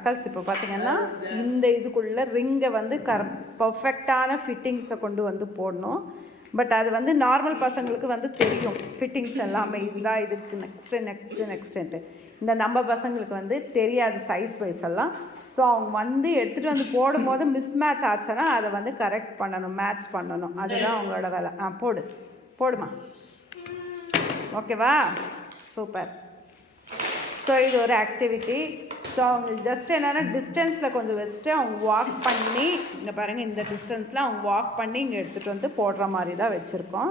அக்கல்ஸ் இப்போ பார்த்தீங்கன்னா இந்த இதுக்குள்ளே ரிங்கை வந்து பர்ஃபெக்டான ஃபிட்டிங்ஸை கொண்டு வந்து போடணும். பட் அது வந்து நார்மல் பசங்களுக்கு வந்து தெரியும் ஃபிட்டிங்ஸ் எல்லாமே இதுதான் இதுக்கு நெக்ஸ்ட்டுன்ட்டு. இந்த நம்ம பசங்களுக்கு வந்து தெரியாது சைஸ் வைஸ் எல்லாம். ஸோ அவங்க வந்து எடுத்துகிட்டு வந்து போடும்போது மிஸ் மேட்ச் ஆச்சுன்னா அதை வந்து கரெக்ட் பண்ணணும், மேட்ச் பண்ணணும். அதுதான் அவங்களோட வேலை. போடுமா. ஓகேவா, சூப்பர். ஸோ இது ஒரு ஆக்டிவிட்டி. ஸோ அவங்களுக்கு ஜஸ்ட் என்னென்னா டிஸ்டன்ஸில் கொஞ்சம் வச்சுட்டு அவங்க வாக் பண்ணி, இங்கே பாருங்கள் இந்த டிஸ்டன்ஸில் அவங்க வாக் பண்ணி இங்கே எடுத்துகிட்டு வந்து போடுற மாதிரி தான் வச்சுருக்கோம்.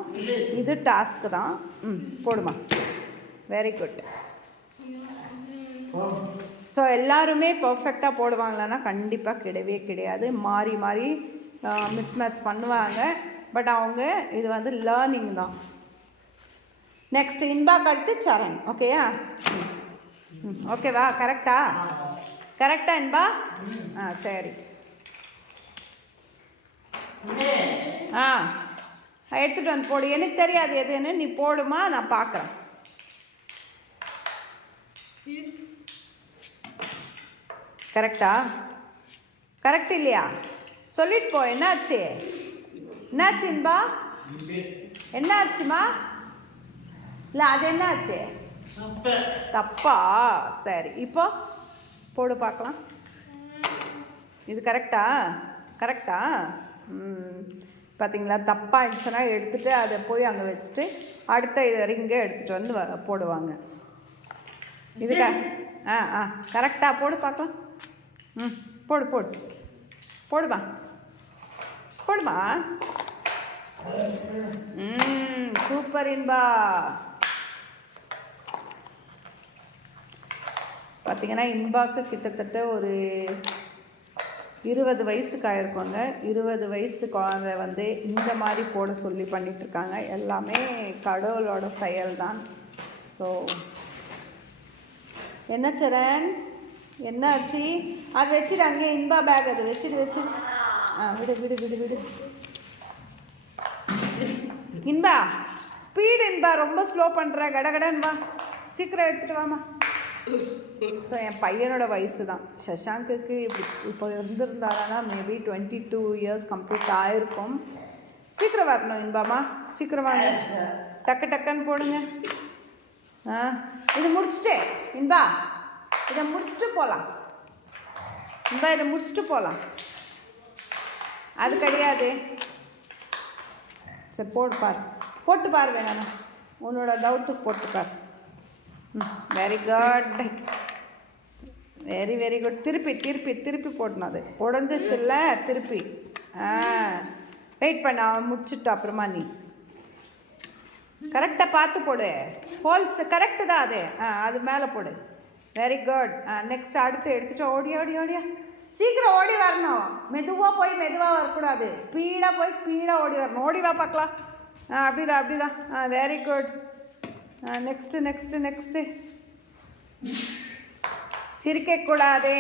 இது டாஸ்க்கு தான். போடுமா. Very good. ஸோ எல்லாருமே பர்ஃபெக்டாக போடுவாங்களான்னா கண்டிப்பாக கிடையாது. மாறி மாறி மிஸ் மேட்ச் பண்ணுவாங்க. பட் அவங்க இது வந்து லேர்னிங் தான். நெக்ஸ்ட் இன்பாக்கு அடுத்து சரண். ஓகேயா, ஓகேவா, கரெக்டா இன்பா? சரி. எடுத்துகிட்டு வந்து போடு. எனக்கு தெரியாது எதுன்னு, நீ போடுமா, நான் பார்க்குறேன். கரெக்ட் இல்லையா? சொல்லிட்டு போ. என்னாச்சு இன்பா? என்னாச்சுமா? இல்லை அது என்னாச்சு? தப்பா? சரி, இப்போ போடு பார்க்கலாம். இது கரெக்டா? பார்த்தீங்களா, தப்பாக இருந்துச்சுன்னா எடுத்துகிட்டு அதை போய் அங்கே வச்சுட்டு அடுத்த இதை ரிங்கை எடுத்துகிட்டு வந்து போடுவாங்க. இதுக்கா? கரெக்டாக போடு பார்க்கலாம். போடுமா. சூப்பர் இன்பா. பார்த்திங்கன்னா இன்பாக்கு கிட்டத்தட்ட ஒரு 20 வயசுக்கு ஆயிருக்கோங்க. 20 வயசு குழந்தை வந்து இந்த மாதிரி போட சொல்லி பண்ணிகிட்ருக்காங்க. எல்லாமே கடவுளோட செயல் தான். ஸோ என்ன சரண், என்ன ஆச்சு? அது வச்சுடு அங்கேயே. இன்பா பேக் அது வச்சுடு. விடு. இன்பா ஸ்பீடு. இன்பா ரொம்ப ஸ்லோ பண்ணுற. கடகடன் வா, சீக்கிரம் எடுத்துகிட்டு வாமா. ஸோ என் பையனோட வயசு தான். சஷாங்குக்கு இப்போ இருந்திருந்தாரானா மேபி 22 இயர்ஸ் கம்ப்ளீட் ஆகிருக்கும். சீக்கிரம் வரணும் இன்பாமா, சீக்கிரம் வாங்க. டக்குன்னு போடுங்க. இது முடிச்சுட்டு இன்பா, இதை முடிச்சுட்டு போகலாம். இதை முடிச்சுட்டு போகலாம். அது கிடையாது. சரி போட்டு பாரு வேணாண்ணா, உன்னோட டவுட்டுக்கு போட்டு பாரு. Very good. திருப்பி போடணும். அது உடஞ்சிச்சுல்ல, திருப்பி. வெயிட் பண்ண, அவன் முடிச்சுட்டு அப்புறமா நீ கரெக்டாக பார்த்து போடு. ஹோல்ஸ் கரெக்டு தான் அது. அது மேலே போடு. Very good. நெக்ஸ்ட் அடுத்து எடுத்துகிட்டு ஓடியா. சீக்கிரம் ஓடி வரணும். மெதுவாக போய் மெதுவாக வரக்கூடாது. ஸ்பீடாக போய் ஸ்பீடாக ஓடி வரணும். ஓடி வா பார்க்கலாம். அப்படிதான். Very good. நெக்ஸ்ட்டு. சிரிக்கக்கூடாது.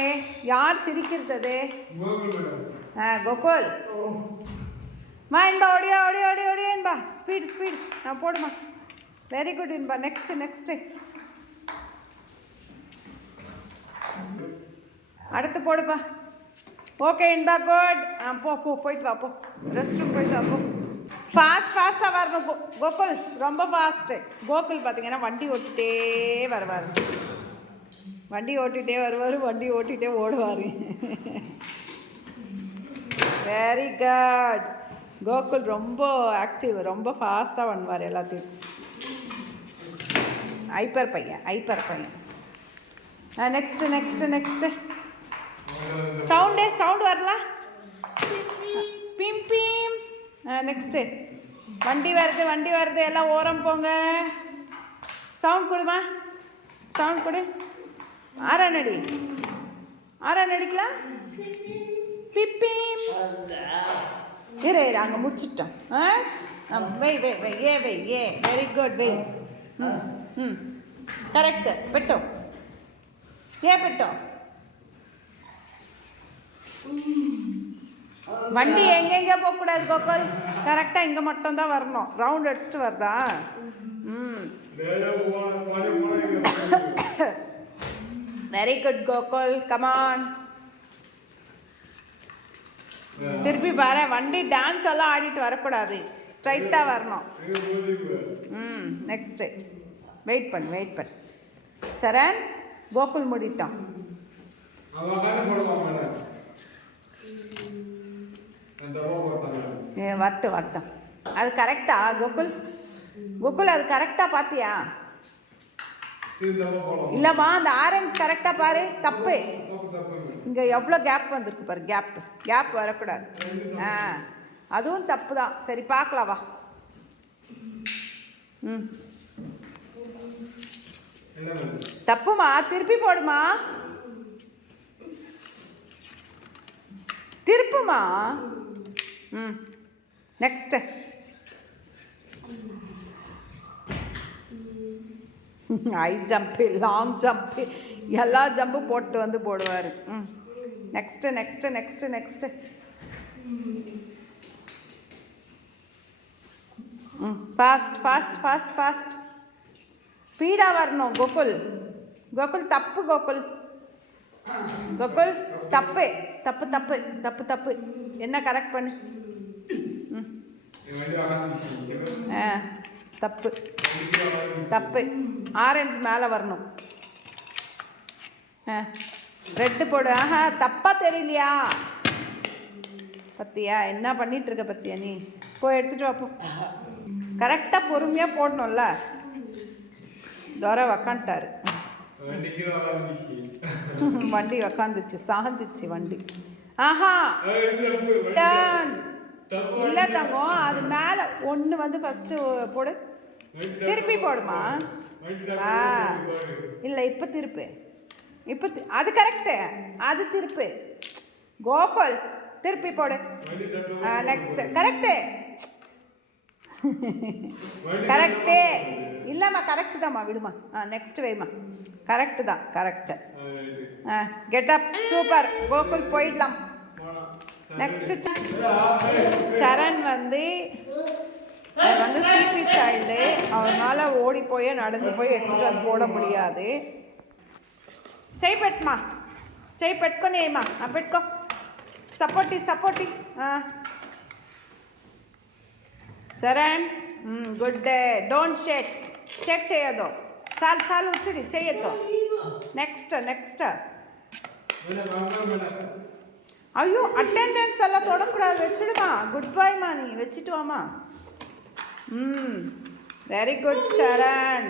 யார் சிரிக்கிறது? கோகுல். மா இன்பா, ஓடியா இன்பா. ஸ்பீட். போடுமா. Very good Inba. நெக்ஸ்ட்டு. அடுத்து போடுப்பா. Okay Inba, good. போயிட்டு வா. ரெஸ்ட் ரூம் போயிட்டு வா. ஃபாஸ்ட்டாக வரணும் கோகுல், ரொம்ப ஃபாஸ்ட்டு. கோகுல் பார்த்தீங்கன்னா வண்டி ஓட்டிகிட்டே வருவார். வண்டி ஓட்டிகிட்டே ஓடுவார். Very good. கோகுல் ரொம்ப ஆக்டிவ், ரொம்ப ஃபாஸ்ட்டாக பண்ணுவார் எல்லாத்தையும். ஐப்பர் பையன். நெக்ஸ்ட்டு. சவுண்டு வரல. பீம். நெக்ஸ்ட்டு. வண்டி வருது. எல்லாம் ஓரம் போங்க. சவுண்ட் கொடு. ஆறானடி அடிக்கலாம். பிப்பீம். இரு அங்கே முடிச்சுட்டோம். வெய். Very good. வெய். கரெக்ட். పెట్టు. வண்டி எங்கெங்கே போகக்கூடாது கோகுல். கரெக்டாக இங்கே மட்டும்தான் வரணும். ரவுண்ட் அடிச்சுட்டு வருதா? Very good Gokul, come on. திருப்பி பாரு, வண்டி டான்ஸ் எல்லாம் ஆடிட்டு வரக்கூடாது, ஸ்ட்ரைட்டாக வரணும். நெக்ஸ்ட்டு வெயிட் பண்ணு. சரண், கோகுல் முடிட்டான். வரட்டும். அது கரெக்டா கோகுல் அது கரெக்டா பார்த்தியா? இல்லைம்மா, அந்த ஆரஞ்சு கரெக்டாக பாரு. தப்பு. இங்கே எவ்வளோ கேப் வந்திருக்கு பாரு. கேப் வரக்கூடாது. அதுவும் தப்பு தான். சரி, பார்க்கலாம் வா. தப்புமா, திருப்பி போடுமா, திருப்புமா. Next high jump, long jump, எல்லா ஜம்ப்பும் போட்டு வந்து போடுவார். நெக்ஸ்ட்டு ஃபாஸ்ட் ஸ்பீடாக வரணும். கோகுல் தப்பு. கோகுல் தப்பு. என்ன கரெக்ட் பண்ணு. தப்பு. ஆரஞ்சு மேலே வரணும். ரெட்டு போடு. தப்பா தெரியலையா? பத்தியா என்ன பண்ணிட்டு இருக்க? பத்தியா நீ போய் எடுத்துட்டு வாப்போ. கரெக்டாக பொறுமையாக போடணும்ல. துரை உக்காந்துட்டாரு. வண்டி உக்காந்துச்சு, சாஞ்சிச்சு வண்டி. டர்ன் இல்லை தங்கம், அது மேலே ஒன்று வந்து ஃபஸ்ட்டு போடு. திருப்பி போடுமா. இல்லை, இப்போ திருப்பு. அது கரெக்டு. அது திருப்பு. கோகுல் திருப்பி போடு. Next correct. இல்லைம்மா, கரெக்டு தான்மா, விடுமா. நெக்ஸ்ட் வைமா. கரெக்டு தான். Get up. சூப்பர் கோகுல், போயிடலாம். நெக்ஸ்ட் சரண் வந்து சிபி சைல்டு. அவனால் ஓடி போய் நடந்து போய் எடுத்துகிட்டு வந்து போட முடியாது. చెయ్యి పెట్టమా, చెయ్యి పెట్టుకొని వేయమా. పెట్టుకో. సపోర్టి. Charan, good day. Don't check చేయొద్దు. చాలు ఉసిడి చెయ్యొద్దు. నెక్స్ట్ ஐயோ, அட்டெண்டன்ஸ் எல்லாம் தொடக்கூடாது, வச்சுடுமா. குட் பைமா, நீ வச்சுட்டு வாமா. Very good Charan.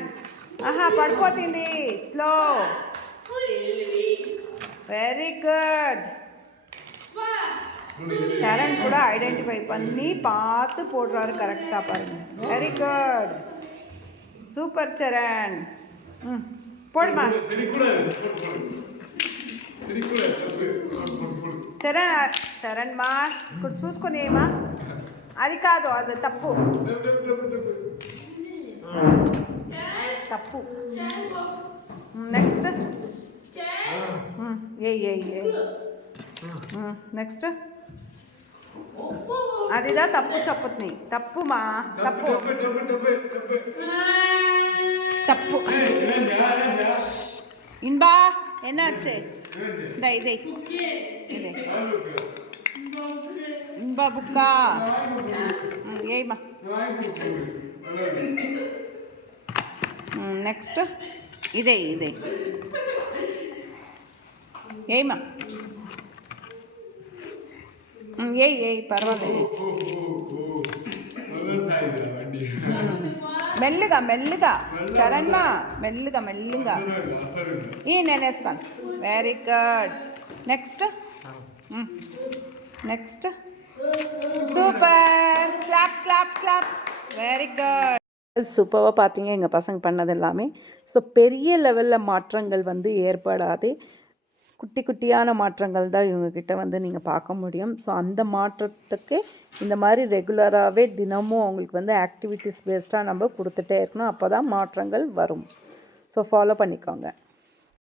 పడిపోతుంది. స్లో. Very good. சரண் கூட ஐடென்டிஃபை பண்ணி பார்த்து போடுறாரு கரெக்டாக பாருங்க. Very good. சூப்பர் சரண். போடுமா. చరణ్ మా ఇప్పుడు చూసుకునేమా. అది కాదు, అది తప్పు. నెక్స్ట్ నెక్స్ట్ அதுதா தப்பு చెప్పుతుంది. தப்புமா, தப்பு. இன்பா என்னாச்சு? இதை இன்பா புக்கா. ஏய்மா. నెక్స్ట్ ఇదే ఏమా. ఏయ్ పర్వాలేదు. మెల్లిగా చరణ్మా, మెల్లిగా నేనేస్తాను. Very good. Next super. Clap. Very good. சூப்பராக பார்த்தீங்க எங்கள் பசங்க பண்ணது எல்லாமே. ஸோ பெரிய லெவலில் மாற்றங்கள் வந்து ஏற்படாது, குட்டியான மாற்றங்கள் தான் இவங்கக்கிட்ட வந்து நீங்கள் பார்க்க முடியும். ஸோ அந்த மாற்றத்துக்கு இந்த மாதிரி ரெகுலராகவே தினமும் அவங்களுக்கு வந்து ஆக்டிவிட்டீஸ் பேஸ்டாக நம்ம கொடுத்துட்டே இருக்கணும். அப்போ தான் மாற்றங்கள் வரும். ஸோ ஃபாலோ பண்ணிக்கோங்க.